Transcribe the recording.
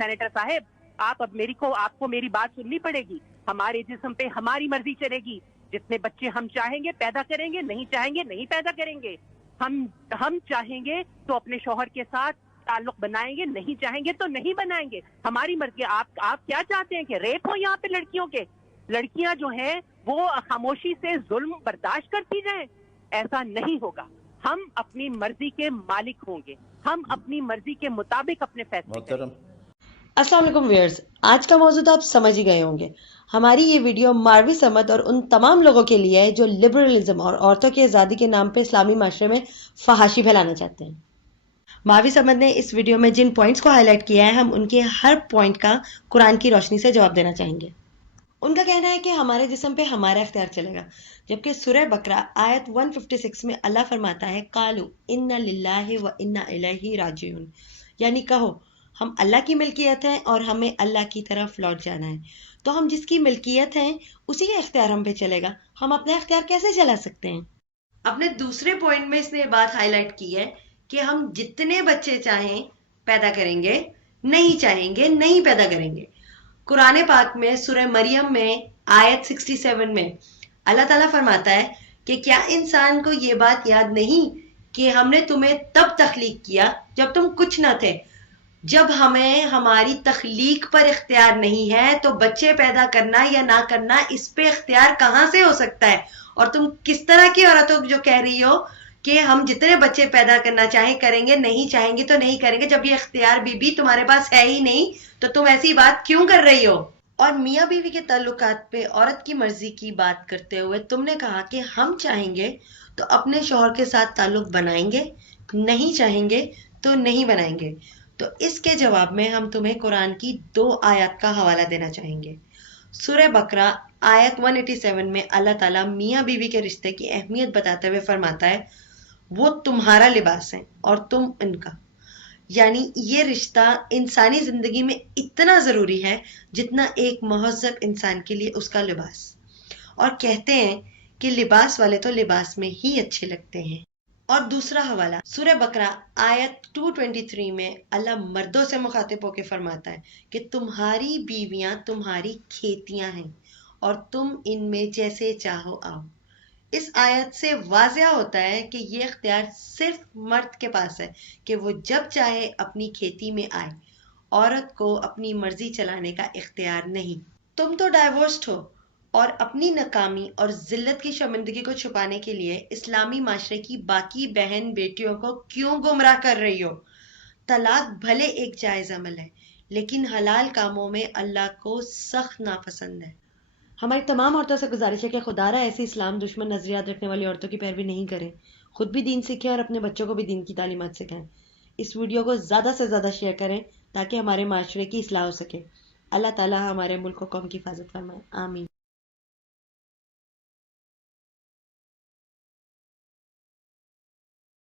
Senator صاحب آپ کو میری بات سننی پڑے گی. ہمارے جسم پہ ہماری مرضی چلے گی. جتنے بچے ہم چاہیں گے پیدا کریں گے, نہیں چاہیں گے نہیں پیدا کریں گے. ہم چاہیں گے تو اپنے شوہر کے ساتھ تعلق بنائیں گے, نہیں چاہیں گے تو نہیں بنائیں گے. ہماری مرضی. آپ کیا چاہتے ہیں کہ ریپ ہو یہاں پہ لڑکیوں کے؟ لڑکیاں جو ہیں وہ خاموشی سے ظلم برداشت کرتی جائیں؟ ایسا نہیں ہوگا. ہم اپنی مرضی کے مالک ہوں گے, ہم اپنی مرضی کے مطابق اپنے فیصلے کریں گے. السلام علیکم ویئرز، آج کا موضوع تو آپ سمجھ ہی گئے ہوں گے. ہماری یہ ویڈیو ماروی سمت اور ان تمام لوگوں کے لیے ہے جو لبرلزم اور عورتوں کی آزادی کے نام پہ اسلامی معاشرے میں فحاشی پھیلانا چاہتے ہیں. ماروی سمت نے اس ویڈیو میں جن پوائنٹس کو ہائی لائٹ کیا ہے، ہم ان کے ہر پوائنٹ کا قرآن کی روشنی سے جواب دینا چاہیں گے. ان کا کہنا ہے کہ ہمارے جسم پہ ہمارا اختیار چلے گا، جبکہ سورہ بقرہ آیت 156 میں اللہ فرماتا ہے قالوا انا للہ و انا الیہ راجعون، یعنی کہو ہم اللہ کی ملکیت ہیں اور ہمیں اللہ کی طرف لوٹ جانا ہے. تو ہم جس کی ملکیت ہیں اسی کا اختیار ہم پہ چلے گا، ہم اپنا اختیار کیسے چلا سکتے ہیں؟ اپنے دوسرے پوائنٹ میں اس نے یہ بات ہائی لائٹ کی ہے کہ ہم جتنے بچے چاہیں پیدا کریں گے، نہیں چاہیں گے نہیں پیدا کریں گے. قرآن پاک میں سورہ مریم میں آیت 67 میں اللہ تعالیٰ فرماتا ہے کہ کیا انسان کو یہ بات یاد نہیں کہ ہم نے تمہیں تب تخلیق کیا جب تم کچھ نہ تھے. جب ہمیں ہماری تخلیق پر اختیار نہیں ہے تو بچے پیدا کرنا یا نہ کرنا اس پہ اختیار کہاں سے ہو سکتا ہے؟ اور تم کس طرح کی عورتوں جو کہہ رہی ہو کہ ہم جتنے بچے پیدا کرنا چاہیں کریں گے، نہیں چاہیں گے تو نہیں کریں گے، جب یہ اختیار بھی تمہارے پاس ہے ہی نہیں تو تم ایسی بات کیوں کر رہی ہو؟ اور میاں بیوی کے تعلقات پہ عورت کی مرضی کی بات کرتے ہوئے تم نے کہا کہ ہم چاہیں گے تو اپنے شوہر کے ساتھ تعلق بنائیں گے، نہیں چاہیں گے تو نہیں بنائیں گے. تو اس کے جواب میں ہم تمہیں قرآن کی 2 آیات کا حوالہ دینا چاہیں گے. سورہ بقرہ آیت 187 میں اللہ تعالیٰ میاں بیوی کے رشتے کی اہمیت بتاتے ہوئے فرماتا ہے وہ تمہارا لباس ہیں اور تم ان کا. یعنی یہ رشتہ انسانی زندگی میں اتنا ضروری ہے جتنا ایک مہذب انسان کے لیے اس کا لباس. اور کہتے ہیں کہ لباس والے تو لباس میں ہی اچھے لگتے ہیں. اور دوسرا حوالہ سورہ بقرہ آیت 223 میں اللہ مردوں سے مخاطب ہو کے فرماتا ہے کہ تمہاری بیویاں تمہاری کھیتیاں ہیں اور تم ان میں جیسے چاہو آؤ. اس آیت سے واضح ہوتا ہے کہ یہ اختیار صرف مرد کے پاس ہے کہ وہ جب چاہے اپنی کھیتی میں آئے. عورت کو اپنی مرضی چلانے کا اختیار نہیں. تم تو ڈائیورسڈ ہو اور اپنی ناکامی اور ذلت کی شرمندگی کو چھپانے کے لیے اسلامی معاشرے کی باقی بہن بیٹیوں کو کیوں گمراہ کر رہی ہو؟ طلاق بھلے ایک جائز عمل ہے لیکن حلال کاموں میں اللہ کو سخت ناپسند ہے. ہماری تمام عورتوں سے گزارش ہے کہ خدا را ایسی اسلام دشمن نظریات رکھنے والی عورتوں کی پیروی نہیں کریں. خود بھی دین سیکھیں اور اپنے بچوں کو بھی دین کی تعلیمات سکھائیں. اس ویڈیو کو زیادہ سے زیادہ شیئر کریں تاکہ ہمارے معاشرے کی اصلاح ہو سکے. اللہ تعالی ہمارے ملک و قوم کی حفاظت فرمائے. آمین.